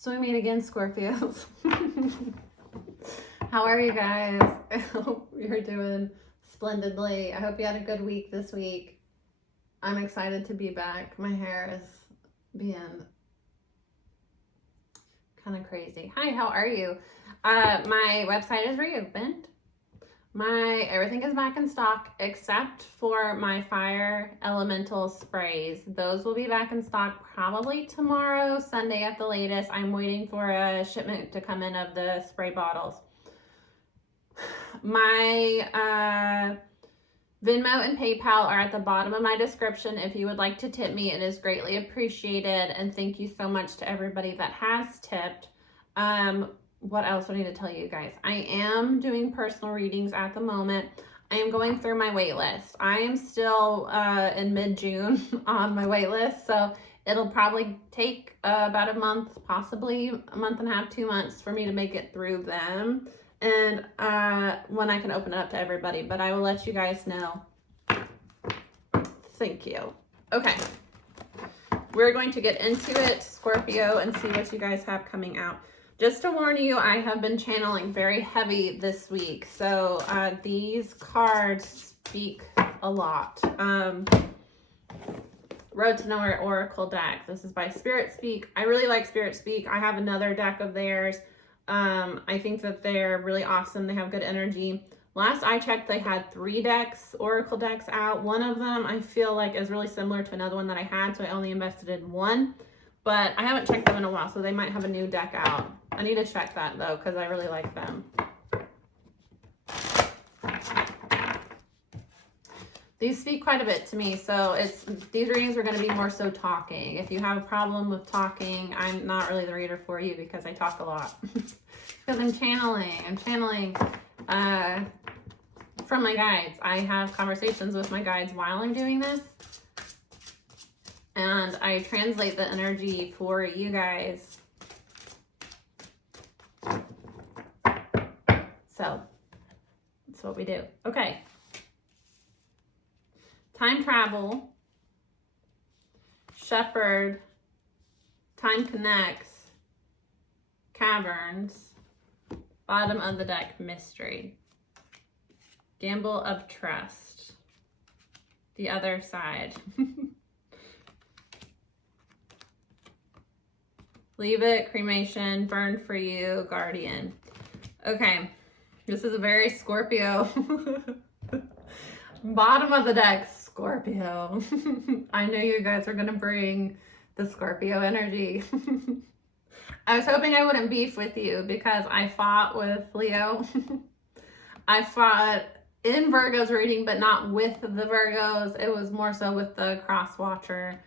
So we meet again, Scorpios. How are you guys? I hope you're doing splendidly. I hope you had a good week this week. I'm excited to be back. My hair is being kind of crazy. Hi, how are you? My website is reopened. Everything is back in stock except for my fire elemental sprays. Those will be back in stock probably tomorrow, Sunday at the latest. I'm waiting for a shipment to come in of the spray bottles. My Venmo and PayPal are at the bottom of my description. If you would like to tip me, it is greatly appreciated. And thank you so much to everybody that has tipped. What else do I need to tell you guys? I am doing personal readings at the moment. I am going through my wait list. I am still in mid-June on my wait list, so it'll probably take about a month, possibly a month and a half, 2 months for me to make it through them, and when I can open it up to everybody, but I will let you guys know. Thank you. Okay. We're going to get into it, Scorpio, and see what you guys have coming out. Just to warn you, I have been channeling very heavy this week. So these cards speak a lot. Road to Nowhere Oracle deck. This is by Spirit Speak. I really like Spirit Speak. I have another deck of theirs. I think that they're really awesome. They have good energy. Last I checked, they had 3 decks, Oracle decks out. One of them I feel like is really similar to another one that I had, so I only invested in one. But I haven't checked them in a while, so they might have a new deck out. I need to check that, though, because I really like them. These speak quite a bit to me, so these readings are going to be more so talking. If you have a problem with talking, I'm not really the reader for you because I talk a lot. Because I'm channeling from my guides. I have conversations with my guides while I'm doing this. And I translate the energy for you guys. So that's what we do. Okay. Time travel, shepherd, time connects, caverns, bottom of the deck, mystery, gamble of trust, the other side. Leave it, cremation, burn for you, guardian. Okay, this is a very Scorpio. Bottom of the deck, Scorpio. I know you guys are gonna bring the Scorpio energy. I was hoping I wouldn't beef with you because I fought with Leo. I fought in Virgo's reading, but not with the Virgos. It was more so with the cross watcher.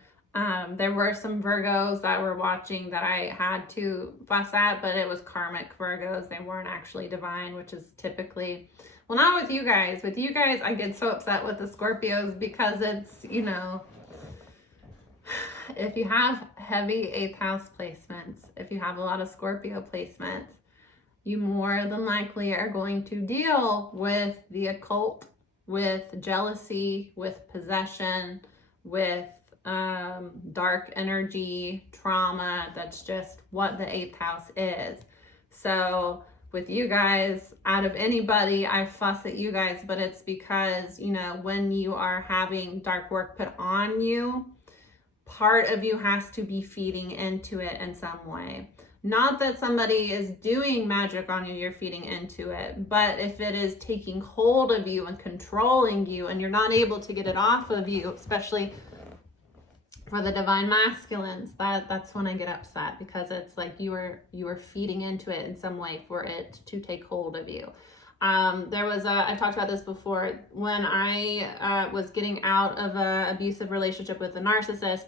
There were some Virgos that were watching that I had to fuss at, but it was karmic Virgos. They weren't actually divine, which is typically, well, not with you guys. With you guys, I get so upset with the Scorpios because it's, you know, if you have heavy 8th house placements, if you have a lot of Scorpio placements, you more than likely are going to deal with the occult, with jealousy, with possession, with dark energy, trauma. That's just what the 8th house is. So with you guys, out of anybody, I fuss at you guys, but it's because, you know, when you are having dark work put on you, part of you has to be feeding into it in some way. Not that somebody is doing magic on you, you're feeding into it, but if it is taking hold of you and controlling you and you're not able to get it off of you, especially for the divine masculines, that's when I get upset, because it's like you are feeding into it in some way for it to take hold of you. I've talked about this before, when I was getting out of an abusive relationship with a narcissist,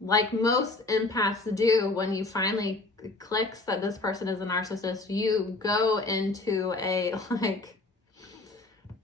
like most empaths do, when you finally clicks that this person is a narcissist, you go into a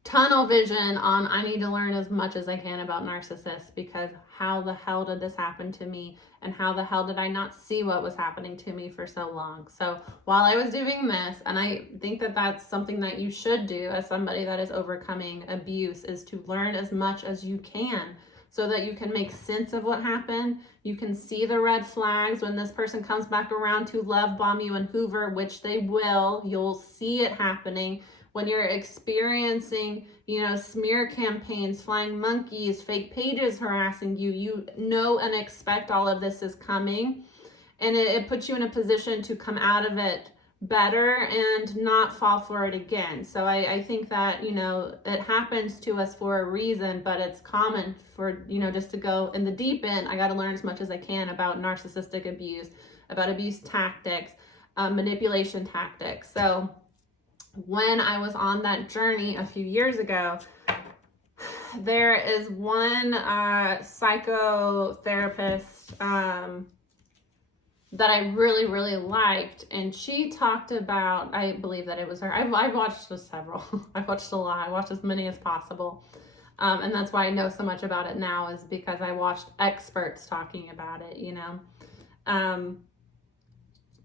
tunnel vision on, I need to learn as much as I can about narcissists, because how the hell did this happen to me? And how the hell did I not see what was happening to me for so long? So while I was doing this, and I think that that's something that you should do as somebody that is overcoming abuse, is to learn as much as you can so that you can make sense of what happened. You can see the red flags when this person comes back around to love bomb you and hoover, which they will. You'll see it happening. When you're experiencing, you know, smear campaigns, flying monkeys, fake pages harassing you, you know and expect all of this is coming. And it puts you in a position to come out of it better and not fall for it again. So I think that, you know, it happens to us for a reason, but it's common for, you know, just to go in the deep end. I got to learn as much as I can about narcissistic abuse, about abuse tactics, manipulation tactics. So when I was on that journey a few years ago, there is one psychotherapist that I really, really liked. And she talked about, I believe that it was her. I've watched several. I've watched a lot. I watched as many as possible. And that's why I know so much about it now, is because I watched experts talking about it, you know.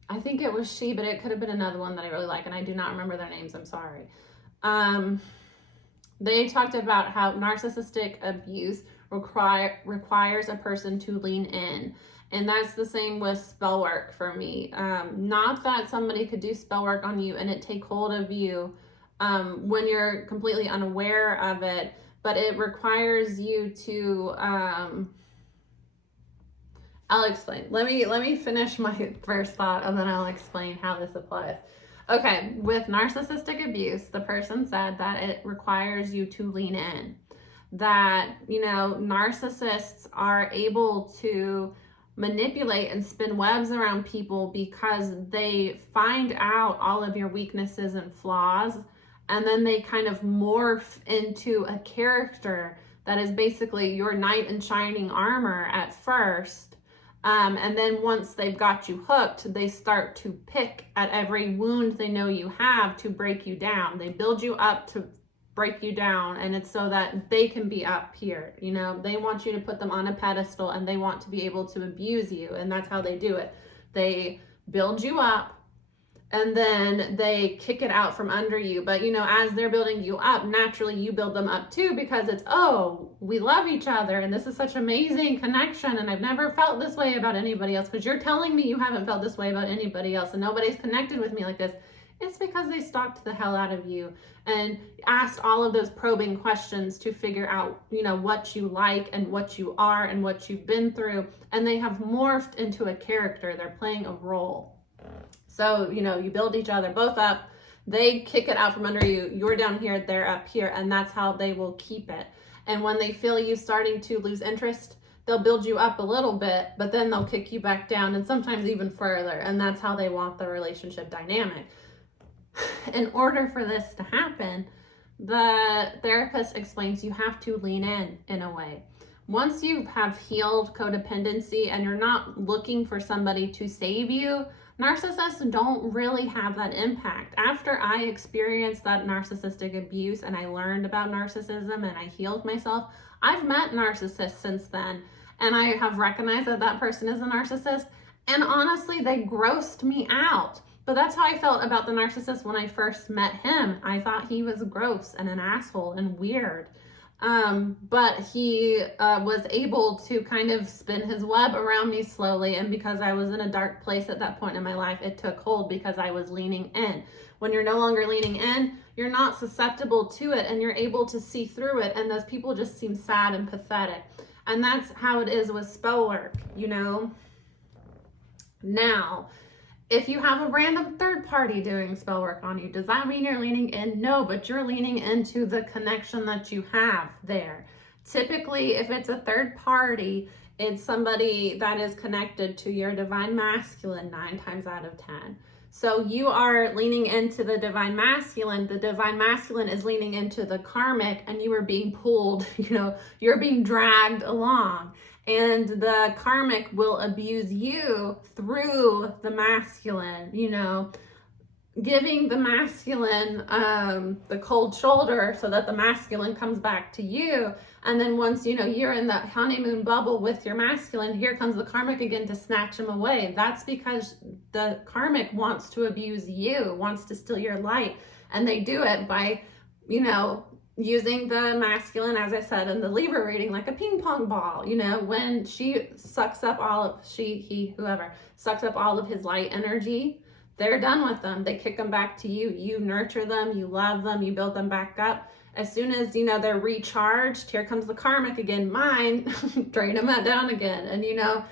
I think it was she, but it could have been another one that I really like, and I do not remember their names. I'm sorry. They talked about how narcissistic abuse requires a person to lean in. And that's the same with spell work for me. Not that somebody could do spell work on you and it take hold of you when you're completely unaware of it, but it requires you to, I'll explain. Let me finish my first thought and then I'll explain how this applies. Okay, with narcissistic abuse, the person said that it requires you to lean in. That, you know, narcissists are able to manipulate and spin webs around people because they find out all of your weaknesses and flaws, and then they kind of morph into a character that is basically your knight in shining armor at first. And then once they've got you hooked, they start to pick at every wound they know you have to break you down. They build you up to break you down, and it's so that they can be up here. You know, they want you to put them on a pedestal and they want to be able to abuse you, and that's how they do it. They build you up and then they kick it out from under you. But, you know, as they're building you up, naturally you build them up too, because it's, oh, we love each other and this is such amazing connection and I've never felt this way about anybody else, because you're telling me you haven't felt this way about anybody else and nobody's connected with me like this. It's because they stalked the hell out of you and asked all of those probing questions to figure out, you know, what you like and what you are and what you've been through. And they have morphed into a character. They're playing a role. So, you know, you build each other both up. They kick it out from under you. You're down here, they're up here. And that's how they will keep it. And when they feel you starting to lose interest, they'll build you up a little bit, but then they'll kick you back down and sometimes even further. And that's how they want the relationship dynamic. In order for this to happen, the therapist explains you have to lean in a way. Once you have healed codependency and you're not looking for somebody to save you, narcissists don't really have that impact. After I experienced that narcissistic abuse and I learned about narcissism and I healed myself, I've met narcissists since then, and I have recognized that that person is a narcissist, and honestly, they grossed me out. But that's how I felt about the narcissist when I first met him. I thought he was gross and an asshole and weird. But he was able to kind of spin his web around me slowly. And because I was in a dark place at that point in my life, it took hold because I was leaning in. When you're no longer leaning in, you're not susceptible to it and you're able to see through it. And those people just seem sad and pathetic. And that's how it is with spell work, you know? Now, if you have a random third party doing spell work on you, does that mean you're leaning in? No, but you're leaning into the connection that you have there. Typically, if it's a third party, it's somebody that is connected to your divine masculine 9 times out of 10. So you are leaning into the divine masculine is leaning into the karmic, and you are being pulled, you know, you're being dragged along. And the karmic will abuse you through the masculine, you know, giving the masculine the cold shoulder so that the masculine comes back to you. And then once, you know, you're in that honeymoon bubble with your masculine, here comes the karmic again to snatch him away. That's because the karmic wants to abuse you, wants to steal your light. And they do it by, you know, using the masculine, as I said in the Libra reading, like a ping pong ball. You know, when she sucks up whoever sucks up all of his light energy, they're done with them. They kick them back to you. You nurture them, you love them, you build them back up. As soon as, you know, they're recharged, here comes the karmic again, mine, drain them down again. And, you know,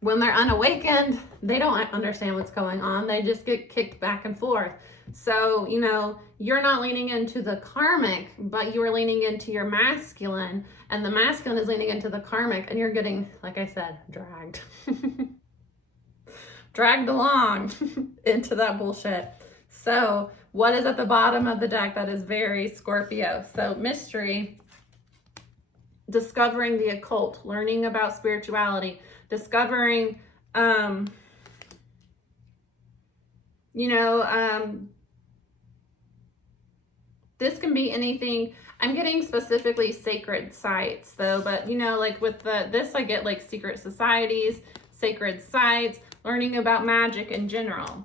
when they're unawakened, they don't understand what's going on. They just get kicked back and forth. So, you know, you're not leaning into the karmic, but you are leaning into your masculine, and the masculine is leaning into the karmic, and you're getting, like I said, dragged. Dragged along into that bullshit. So what is at the bottom of the deck that is very Scorpio? So mystery, discovering the occult, learning about spirituality, discovering, this can be anything. I'm getting specifically sacred sites though, but you know, like with this, I get like secret societies, sacred sites, learning about magic in general.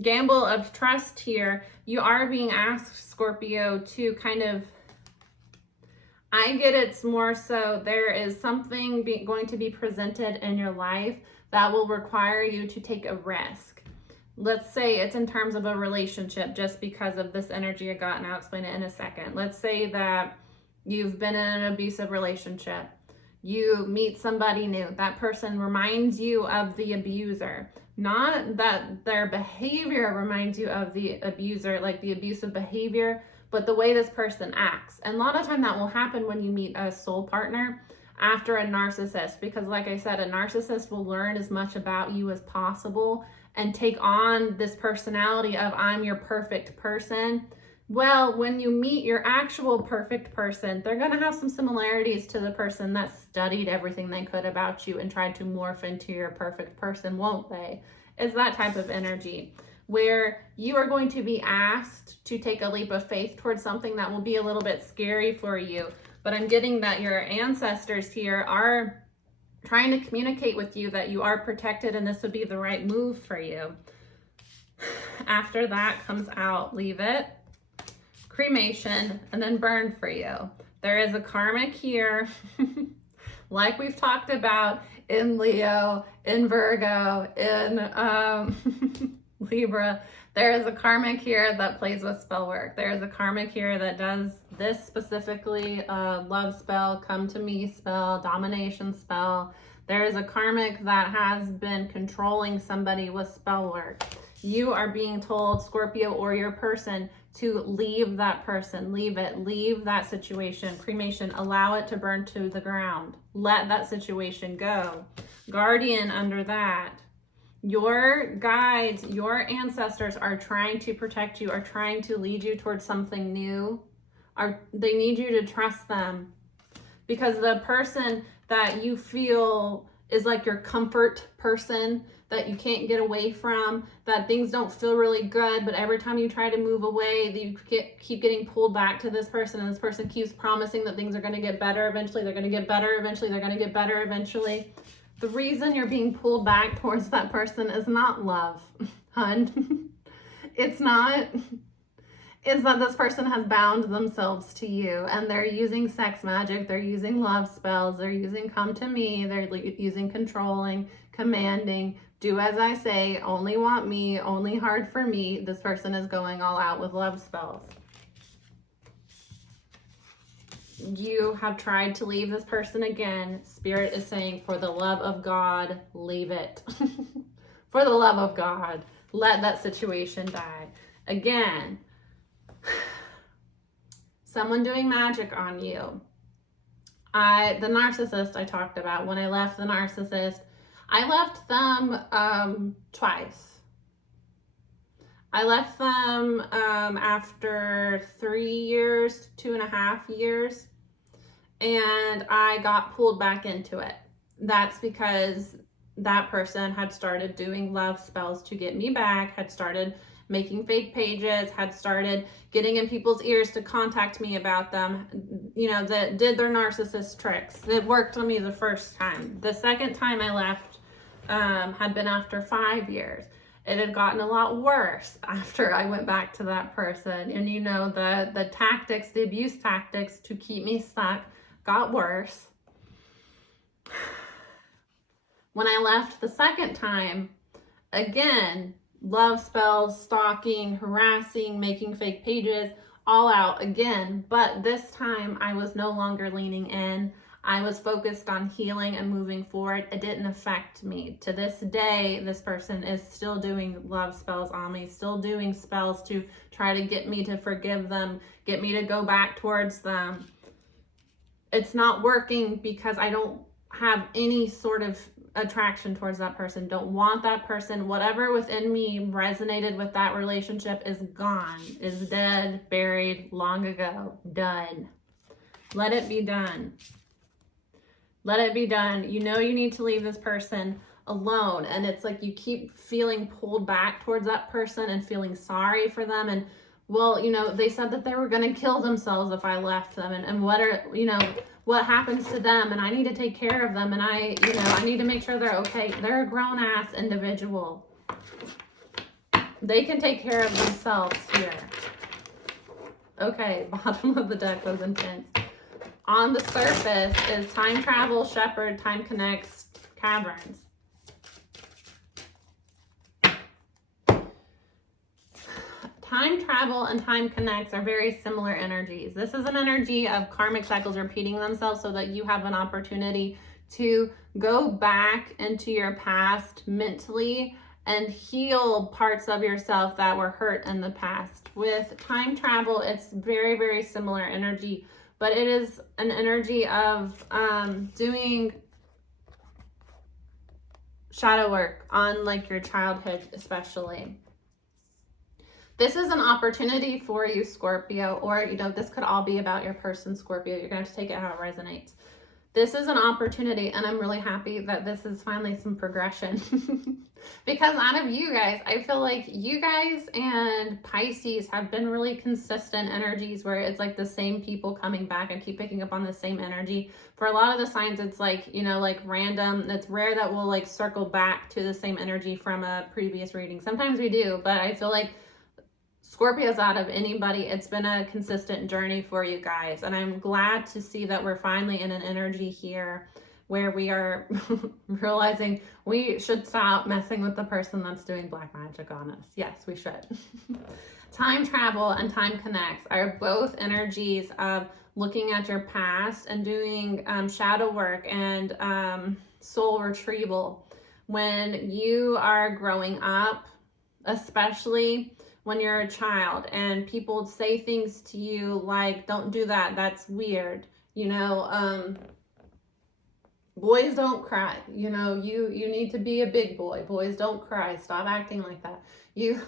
Gamble of trust here. You are being asked, Scorpio, to kind of, I get it's more so there is something going to be presented in your life that will require you to take a risk. Let's say it's in terms of a relationship, just because of this energy I got, and I'll explain it in a second. Let's say that you've been in an abusive relationship. You meet somebody new. That person reminds you of the abuser. Not that their behavior reminds you of the abuser, like the abusive behavior, but the way this person acts. And a lot of time that will happen when you meet a soul partner after a narcissist, because like I said, a narcissist will learn as much about you as possible and take on this personality of I'm your perfect person. Well, when you meet your actual perfect person, they're going to have some similarities to the person that studied everything they could about you and tried to morph into your perfect person, won't they? It's that type of energy where you are going to be asked to take a leap of faith towards something that will be a little bit scary for you. But I'm getting that your ancestors here are trying to communicate with you that you are protected and this would be the right move for you. After that comes out, leave it, cremation, and then burn for you. There is a karmic here, like we've talked about in Leo, in Virgo, in Libra. There is a karmic here that plays with spell work. There is a karmic here that does this specifically, love spell, come to me spell, domination spell. There is a karmic that has been controlling somebody with spell work. You are being told, Scorpio or your person, to leave that person, leave it, leave that situation. Cremation, allow it to burn to the ground. Let that situation go. Guardian under that. Your guides, your ancestors are trying to protect you, are trying to lead you towards something new. They need you to trust them, because the person that you feel is like your comfort person that you can't get away from, that things don't feel really good, but every time you try to move away, you keep getting pulled back to this person, and this person keeps promising that things are going to get better eventually, they're going to get better eventually, they're going to get better eventually. The reason you're being pulled back towards that person is not love, hun. It's not. It's that this person has bound themselves to you, and they're using sex magic, they're using love spells, they're using come to me, they're using controlling, commanding, do as I say, only want me, only hard for me. This person is going all out with love spells. You have tried to leave this person again. Spirit is saying, for the love of God, leave it. For the love of God, let that situation die. Again, someone doing magic on you. The narcissist I talked about, when I left the narcissist, I left them twice. I left them after 3 years, 2.5 years, and I got pulled back into it. That's because that person had started doing love spells to get me back, had started making fake pages, had started getting in people's ears to contact me about them, you know, that did their narcissist tricks. It worked on me the first time. The second time I left had been after 5 years. It had gotten a lot worse after I went back to that person. And you know, the tactics, the abuse tactics to keep me stuck got worse. When I left the second time, again, love spells, stalking, harassing, making fake pages, all out again. But this time I was no longer leaning in. I was focused on healing and moving forward. It didn't affect me. To this day, this person is still doing love spells on me, still doing spells to try to get me to forgive them, get me to go back towards them. It's not working because I don't have any sort of attraction towards that person, don't want that person. Whatever within me resonated with that relationship is gone, is dead, buried long ago, done. Let it be done. Let it be done. You know you need to leave this person alone, and it's like you keep feeling pulled back towards that person and feeling sorry for them. And well, you know, they said that they were going to kill themselves if I left them, and what are, you know, what happens to them, and I need to take care of them, and I need to make sure they're okay. They're a grown-ass individual. They can take care of themselves here. Okay, bottom of the deck was intense. On the surface is time travel, shepherd, time connects, caverns. Time travel and time connects are very similar energies. This is an energy of karmic cycles repeating themselves so that you have an opportunity to go back into your past mentally and heal parts of yourself that were hurt in the past. With time travel, it's very, very similar energy, but it is an energy of doing shadow work on like your childhood especially. This is an opportunity for you, Scorpio, or, you know, this could all be about your person, Scorpio. You're going to have to take it how it resonates. This is an opportunity, and I'm really happy that this is finally some progression. Because out of you guys, I feel like you guys and Pisces have been really consistent energies where it's like the same people coming back and keep picking up on the same energy. For a lot of the signs, it's like, you know, like random. It's rare that we'll like circle back to the same energy from a previous reading. Sometimes we do, but I feel like Scorpios, out of anybody, it's been a consistent journey for you guys. And I'm glad to see that we're finally in an energy here where we are realizing we should stop messing with the person that's doing black magic on us. Yes, we should. Time travel and time connects are both energies of looking at your past and doing shadow work and soul retrieval. When you are growing up, especially when you're a child and people say things to you like, don't do that, that's weird, you know, boys don't cry, you know, you need to be a big boy, boys don't cry, stop acting like that, you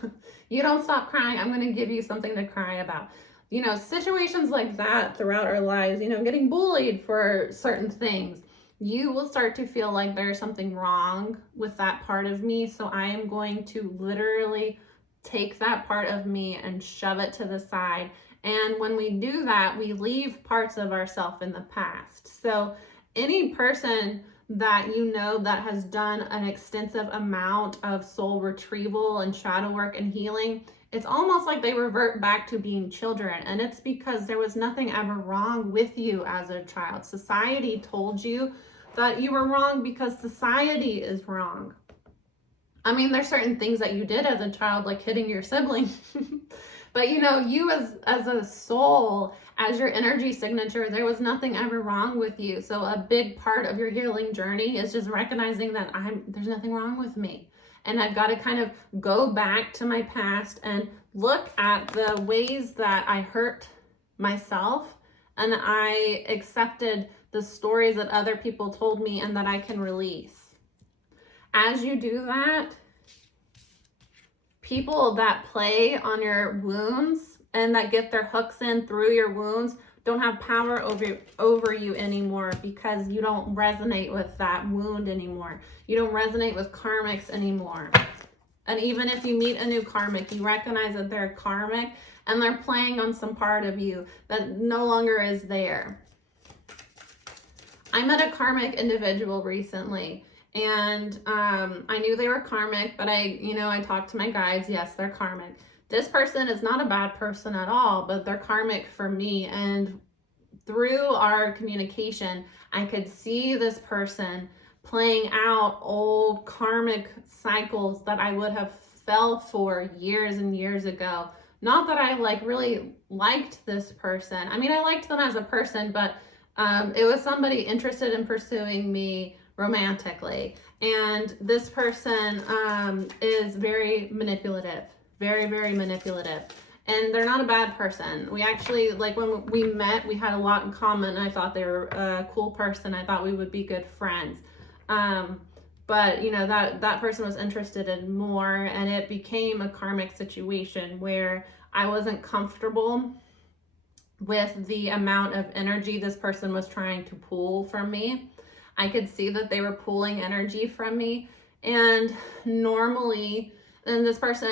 don't stop crying, I'm going to give you something to cry about. You know, situations like that throughout our lives, you know, getting bullied for certain things, you will start to feel like there's something wrong with that part of me, so I am going to literally take that part of me and shove it to the side. And when we do that, we leave parts of ourselves in the past. So any person that you know that has done an extensive amount of soul retrieval and shadow work and healing, it's almost like they revert back to being children. And it's because there was nothing ever wrong with you as a child. Society told you that you were wrong because society is wrong. I mean, there's certain things that you did as a child, like hitting your sibling. But, you know, you as a soul, as your energy signature, there was nothing ever wrong with you. So a big part of your healing journey is just recognizing that there's nothing wrong with me. And I've got to kind of go back to my past and look at the ways that I hurt myself. And I accepted the stories that other people told me and that I can release. As you do that, people that play on your wounds and that get their hooks in through your wounds don't have power over you anymore because you don't resonate with that wound anymore. You don't resonate with karmics anymore. And even if you meet a new karmic, you recognize that they're karmic and they're playing on some part of you that no longer is there. I met a karmic individual recently, And I knew they were karmic, but I talked to my guides. Yes, they're karmic. This person is not a bad person at all, but they're karmic for me. And through our communication, I could see this person playing out old karmic cycles that I would have fell for years and years ago. Not that I really liked this person. I mean, I liked them as a person, but it was somebody interested in pursuing me romantically. And this person is very manipulative, very, very manipulative. And they're not a bad person. We actually, when we met, we had a lot in common. I thought they were a cool person. I thought we would be good friends. But that person was interested in more, and it became a karmic situation where I wasn't comfortable with the amount of energy this person was trying to pull from me. I could see that they were pulling energy from me. And normally, and this person,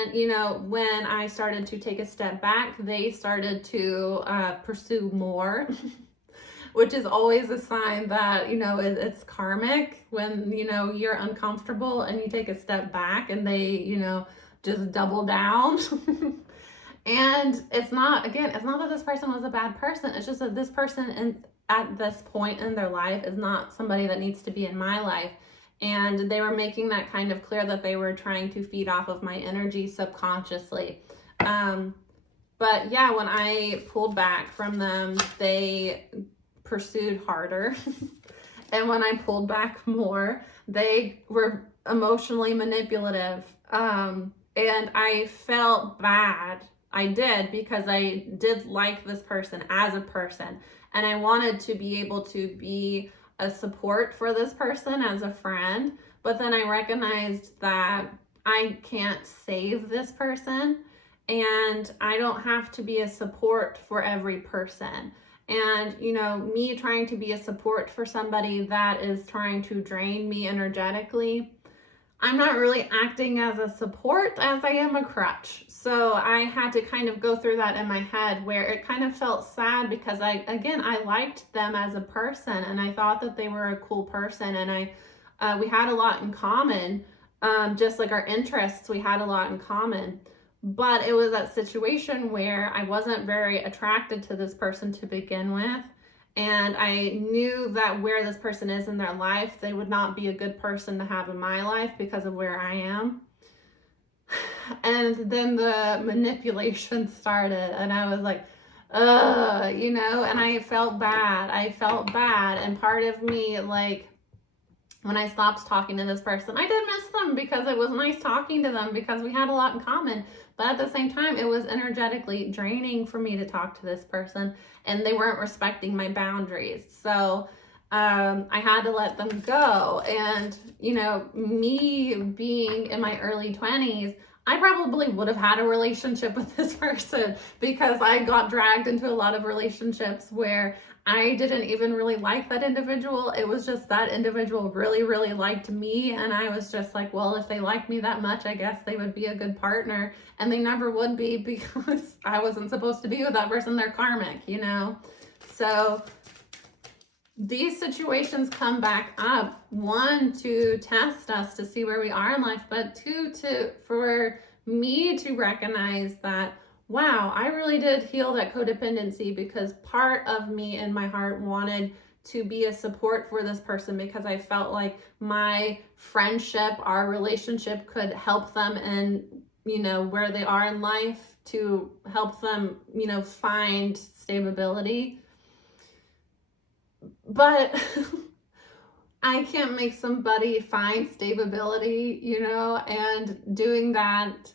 when I started to take a step back, they started to pursue more, which is always a sign that, it's karmic when, you're uncomfortable and you take a step back and they, just double down. And it's not that this person was a bad person. It's just that this person at this point in their life is not somebody that needs to be in my life. And they were making that kind of clear that they were trying to feed off of my energy subconsciously. But yeah, when I pulled back from them, they pursued harder. And when I pulled back more, they were emotionally manipulative. And I felt bad. I did, because I did like this person as a person. And I wanted to be able to be a support for this person as a friend. But then I recognized that I can't save this person, and I don't have to be a support for every person. And, me trying to be a support for somebody that is trying to drain me energetically, I'm not really acting as a support as I am a crutch. So I had to kind of go through that in my head, where it kind of felt sad, because I liked them as a person, and I thought that they were a cool person, and we had a lot in common. Just like our interests, we had a lot in common. But it was that situation where I wasn't very attracted to this person to begin with. And I knew that where this person is in their life, they would not be a good person to have in my life because of where I am. And then the manipulation started, and I was like, and I felt bad. And part of me, when I stopped talking to this person, I did miss them, because it was nice talking to them, because we had a lot in common. But at the same time, it was energetically draining for me to talk to this person, and they weren't respecting my boundaries. So I had to let them go. And, me being in my early 20s, I probably would have had a relationship with this person, because I got dragged into a lot of relationships where I didn't even really like that individual. It was just that individual really, really liked me. And I was just like, well, if they like me that much, I guess they would be a good partner. And they never would be, because I wasn't supposed to be with that person. They're karmic, So these situations come back up, one, to test us to see where we are in life, but two, for me to recognize that, wow, I really did heal that codependency, because part of me in my heart wanted to be a support for this person, because I felt like my friendship, our relationship could help them in, where they are in life, to help them, find stability. But I can't make somebody find stability, and doing that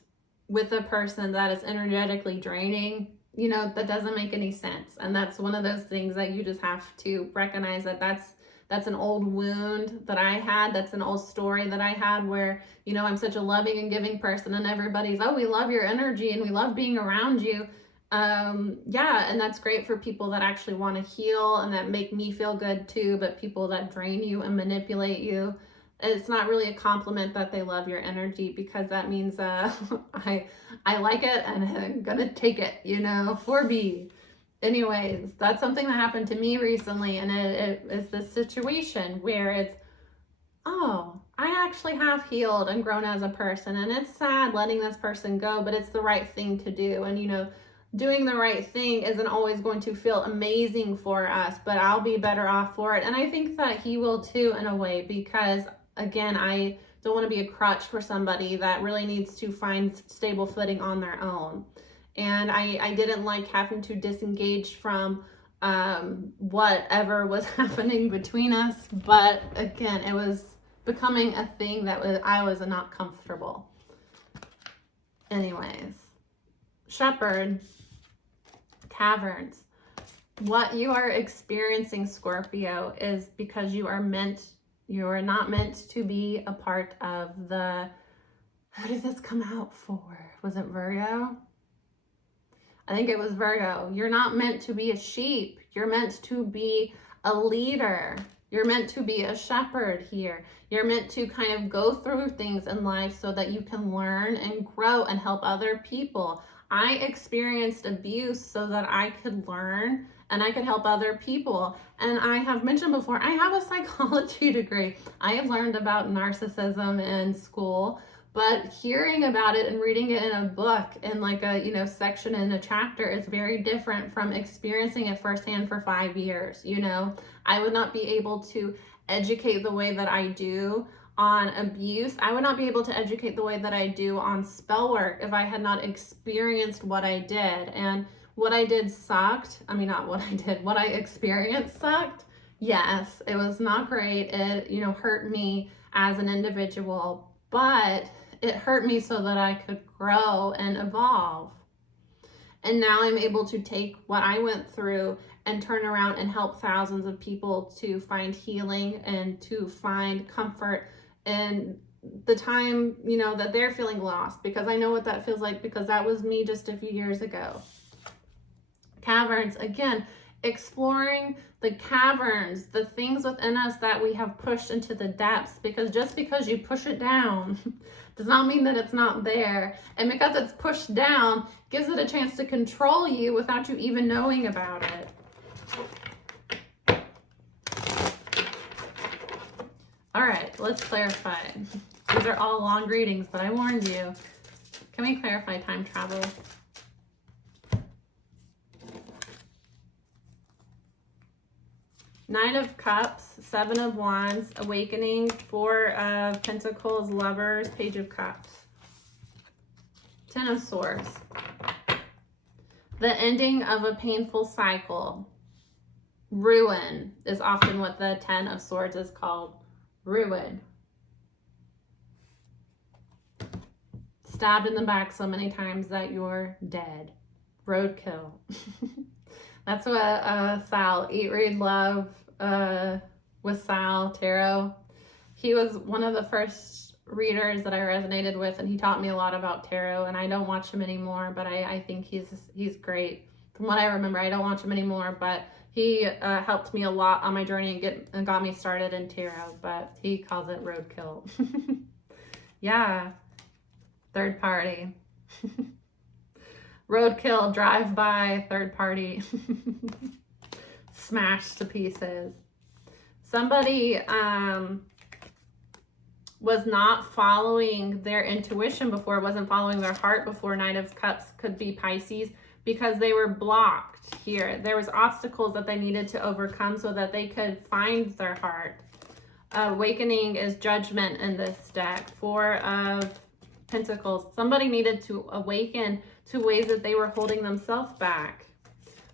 with a person that is energetically draining, that doesn't make any sense. And that's one of those things that you just have to recognize, that that's an old wound that I had. That's an old story that I had, where, I'm such a loving and giving person, and everybody's, oh, we love your energy and we love being around you. Yeah, and that's great for people that actually want to heal and that make me feel good too. But people that drain you and manipulate you, it's not really a compliment that they love your energy, because that means I like it and I'm gonna take it, for me. Anyways, that's something that happened to me recently, and it is this situation where oh, I actually have healed and grown as a person, and it's sad letting this person go, but it's the right thing to do. And, doing the right thing isn't always going to feel amazing for us, but I'll be better off for it. And I think that he will too, in a way, because again, I don't want to be a crutch for somebody that really needs to find stable footing on their own. And I didn't like having to disengage from whatever was happening between us. But again, it was becoming a thing that I was not comfortable. Anyways, Shepherd, Caverns. What you are experiencing, Scorpio, is because you are not meant to be a part of the, who did this come out for? Was it Virgo? I think it was Virgo. You're not meant to be a sheep. You're meant to be a leader. You're meant to be a shepherd here. You're meant to kind of go through things in life so that you can learn and grow and help other people. I experienced abuse so that I could learn and I could help other people. And I have mentioned before, I have a psychology degree. I have learned about narcissism in school, but hearing about it and reading it in a book in like a, section in a chapter is very different from experiencing it firsthand for 5 years. I would not be able to educate the way that I do on abuse. I would not be able to educate the way that I do on spell work if I had not experienced what I did. And what I did sucked. I mean, not what I did, what I experienced sucked. Yes, it was not great. It, hurt me as an individual, but it hurt me so that I could grow and evolve. And now I'm able to take what I went through and turn around and help thousands of people to find healing and to find comfort in the time, that they're feeling lost, because I know what that feels like, because that was me just a few years ago. Caverns, again, exploring the caverns, the things within us that we have pushed into the depths, because just because you push it down does not mean that it's not there. And because it's pushed down, gives it a chance to control you without you even knowing about it. All right, let's clarify. These are all long readings, but I warned you. Can we clarify time travel? Nine of Cups, Seven of Wands, Awakening, Four of Pentacles, Lovers, Page of Cups, Ten of Swords. The ending of a painful cycle. Ruin is often what the Ten of Swords is called. Ruin. Stabbed in the back so many times that you're dead. Roadkill. That's what Sal, Eat, Read, Love, with Sal Tarot. He was one of the first readers that I resonated with, and he taught me a lot about tarot. And I don't watch him anymore, but I think he's great. From what I remember, I don't watch him anymore, but he helped me a lot on my journey and got me started in tarot. But he calls it roadkill. Yeah, third party. Roadkill, drive-by, third party, smashed to pieces. Somebody was not following their intuition before, wasn't following their heart before. Knight of Cups could be Pisces, because they were blocked here. There was obstacles that they needed to overcome so that they could find their heart. Awakening is Judgment in this deck. Four of Pentacles. Somebody needed to awaken to ways that they were holding themselves back.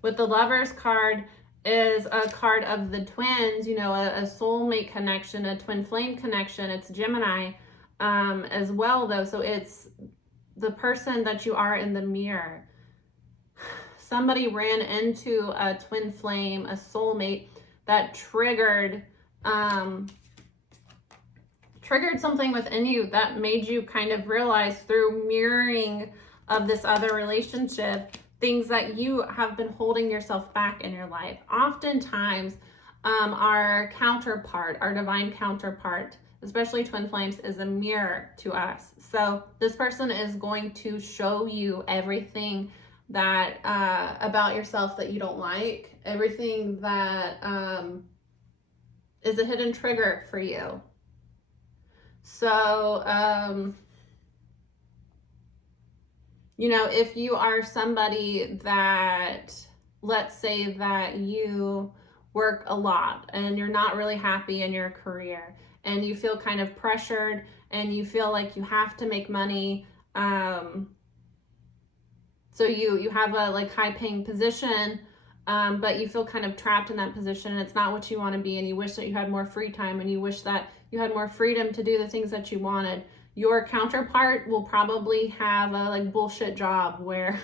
With the Lovers card is a card of the twins, a soulmate connection, a twin flame connection. It's Gemini as well, though. So it's the person that you are in the mirror. Somebody ran into a twin flame, a soulmate that triggered something within you that made you kind of realize through mirroring of this other relationship things that you have been holding yourself back in your life. Oftentimes, our counterpart, our divine counterpart, especially twin flames, is a mirror to us. So this person is going to show you everything that about yourself that you don't like, everything that is a hidden trigger for you. So, you know, if you are somebody that, let's say that you work a lot and you're not really happy in your career and you feel kind of pressured and you feel like you have to make money, so you have a like high paying position, but you feel kind of trapped in that position and it's not what you want to be, and you wish that you had more free time and you wish that you had more freedom to do the things that you wanted. Your counterpart will probably have a like bullshit job where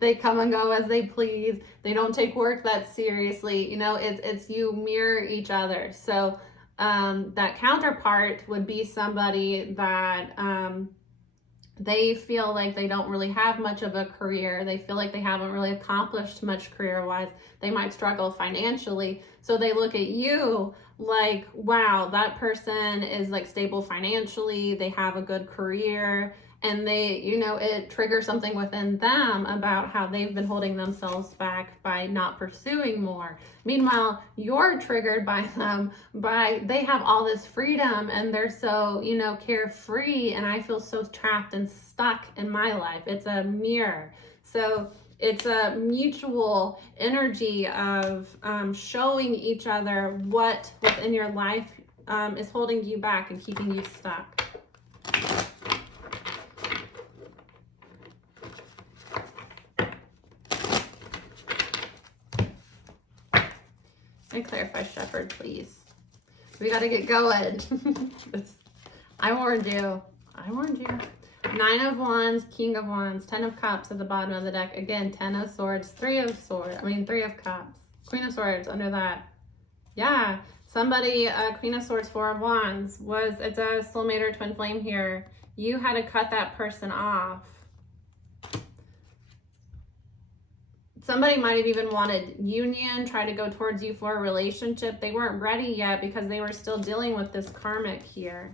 they come and go as they please. They don't take work that seriously. You know, it's you mirror each other. So that counterpart would be somebody that they feel like they don't really have much of a career. They feel like they haven't really accomplished much career-wise. They might struggle financially. So they look at you like, wow, that person is like stable financially. They have a good career. And they, you know, it triggers something within them about how they've been holding themselves back by not pursuing more. Meanwhile, you're triggered by them by they have all this freedom and they're so, you know, carefree, and I feel so trapped and stuck in my life. It's a mirror. So it's a mutual energy of showing each other what within your life is holding you back and keeping you stuck. And clarify shepherd, please. We got to get going. I warned you. I warned you. 9 of Wands, King of Wands, 10 of Cups at the bottom of the deck. Again, 10 of Swords, 3 of Cups. Queen of Swords under that. Yeah. Somebody, Queen of Swords, 4 of Wands, it's a soulmate or twin flame here. You had to cut that person off. Somebody might have even wanted union, try to go towards you for a relationship. They weren't ready yet because they were still dealing with this karmic here.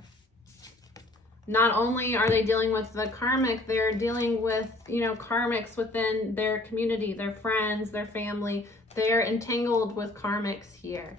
Not only are they dealing with the karmic, they're dealing with, you know, karmics within their community, their friends, their family. They're entangled with karmics here.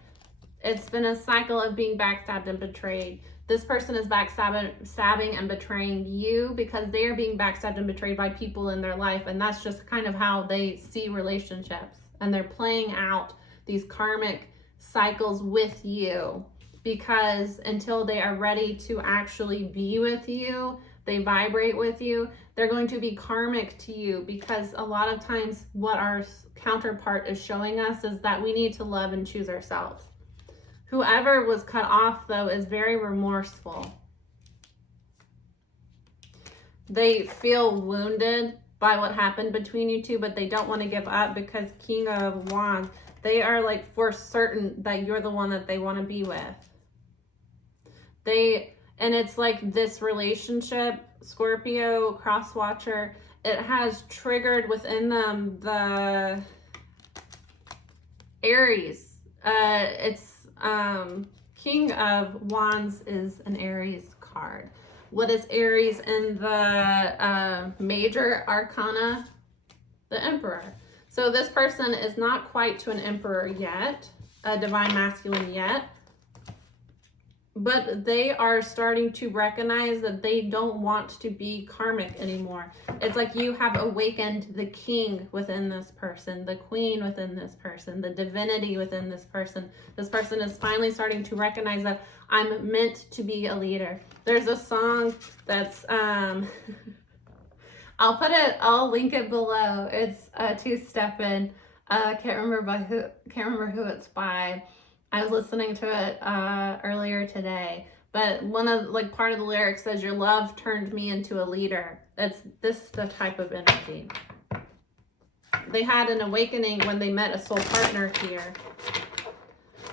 It's been a cycle of being backstabbed and betrayed. This person is backstabbing and betraying you because they are being backstabbed and betrayed by people in their life. And that's just kind of how they see relationships. And they're playing out these karmic cycles with you because until they are ready to actually be with you, they vibrate with you, they're going to be karmic to you, because a lot of times what our counterpart is showing us is that we need to love and choose ourselves. Whoever was cut off, though, is very remorseful. They feel wounded by what happened between you two, but they don't want to give up because King of Wands, they are like for certain that you're the one that they want to be with. And it's like this relationship, Scorpio, cross-watcher, it has triggered within them the Aries. King of Wands is an Aries card. What is Aries in the major arcana? The Emperor. So this person is not quite to an Emperor yet, a divine masculine yet, but they are starting to recognize that they don't want to be karmic anymore. It's like you have awakened the king within this person, the queen within this person, the divinity within this person. This person is finally starting to recognize that I'm meant to be a leader. There's a song that's, I'll link it below. It's two-stepping. Can't remember who it's by. I was listening to it earlier today, but part of the lyrics says, "Your love turned me into a leader." This is the type of energy. They had an awakening when they met a soul partner here,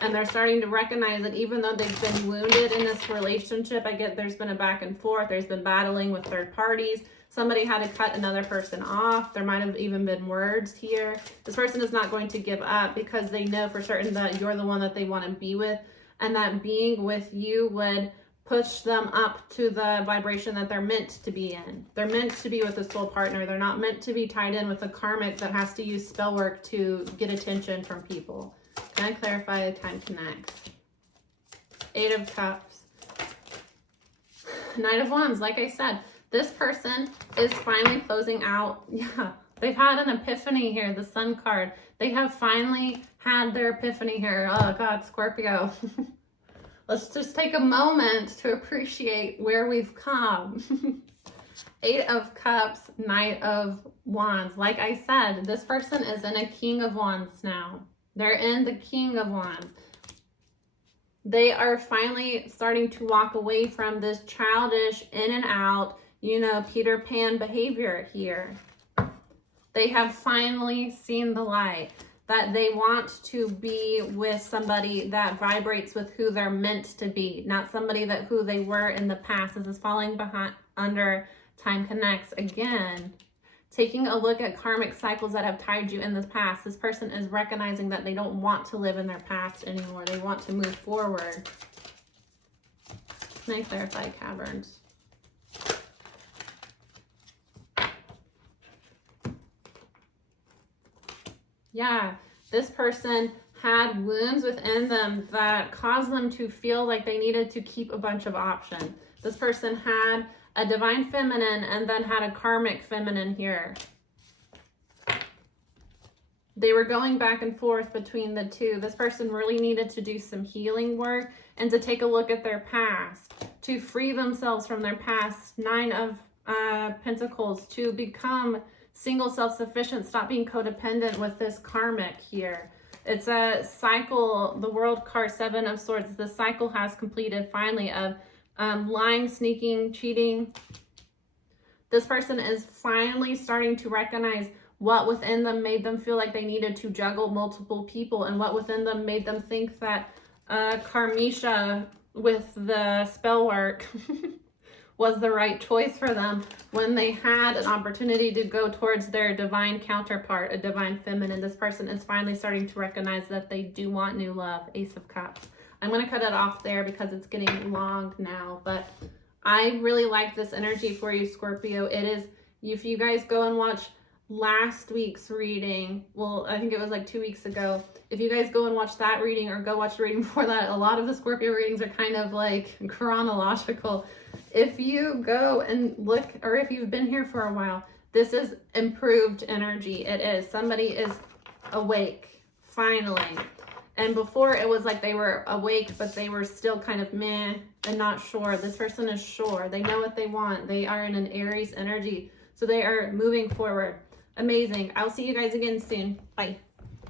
and they're starting to recognize that even though they've been wounded in this relationship, there's been a back and forth. There's been battling with third parties. Somebody had to cut another person off. There might have even been words here. This person is not going to give up because they know for certain that you're the one that they want to be with, and that being with you would push them up to the vibration that they're meant to be in. They're meant to be with a soul partner. They're not meant to be tied in with a karmic that has to use spell work to get attention from people. Can I clarify the time connects? 8 of Cups. Knight of Wands, like I said, this person is finally closing out. Yeah, they've had an epiphany here, the Sun card. They have finally had their epiphany here. Oh God, Scorpio. Let's just take a moment to appreciate where we've come. 8 of Cups, Knight of Wands. Like I said, this person is in a King of Wands now. They're in the King of Wands. They are finally starting to walk away from this childish in and out, you know, Peter Pan behavior here. They have finally seen the light, that they want to be with somebody that vibrates with who they're meant to be, not somebody that who they were in the past. This is falling behind under Time Connects again. Taking a look at karmic cycles that have tied you in the past. This person is recognizing that they don't want to live in their past anymore. They want to move forward. Can I clarify caverns? Yeah, this person had wounds within them that caused them to feel like they needed to keep a bunch of options. This person had a divine feminine and then had a karmic feminine here. They were going back and forth between the two. This person really needed to do some healing work and to take a look at their past, to free themselves from their past. 9 of Pentacles, to become single, self-sufficient, stop being codependent with this karmic here. It's a cycle, the World card, 7 of Swords. The cycle has completed finally of lying, sneaking, cheating. This person is finally starting to recognize what within them made them feel like they needed to juggle multiple people, and what within them made them think that Karmisha with the spell work was the right choice for them when they had an opportunity to go towards their divine counterpart, a divine feminine. This person is finally starting to recognize that they do want new love. Ace of Cups. I'm going to cut it off there because it's getting long now, but I really like this energy for you, Scorpio. It is, if you guys go and watch last week's reading, well, I think it was like 2 weeks ago. If you guys go and watch that reading or go watch the reading before that, a lot of the Scorpio readings are kind of like chronological. If you go and look, or if you've been here for a while, this is improved energy. It is. Somebody is awake, finally. And before it was like they were awake, but they were still kind of meh and not sure. This person is sure. They know what they want. They are in an Aries energy. So they are moving forward. Amazing. I'll see you guys again soon. Bye.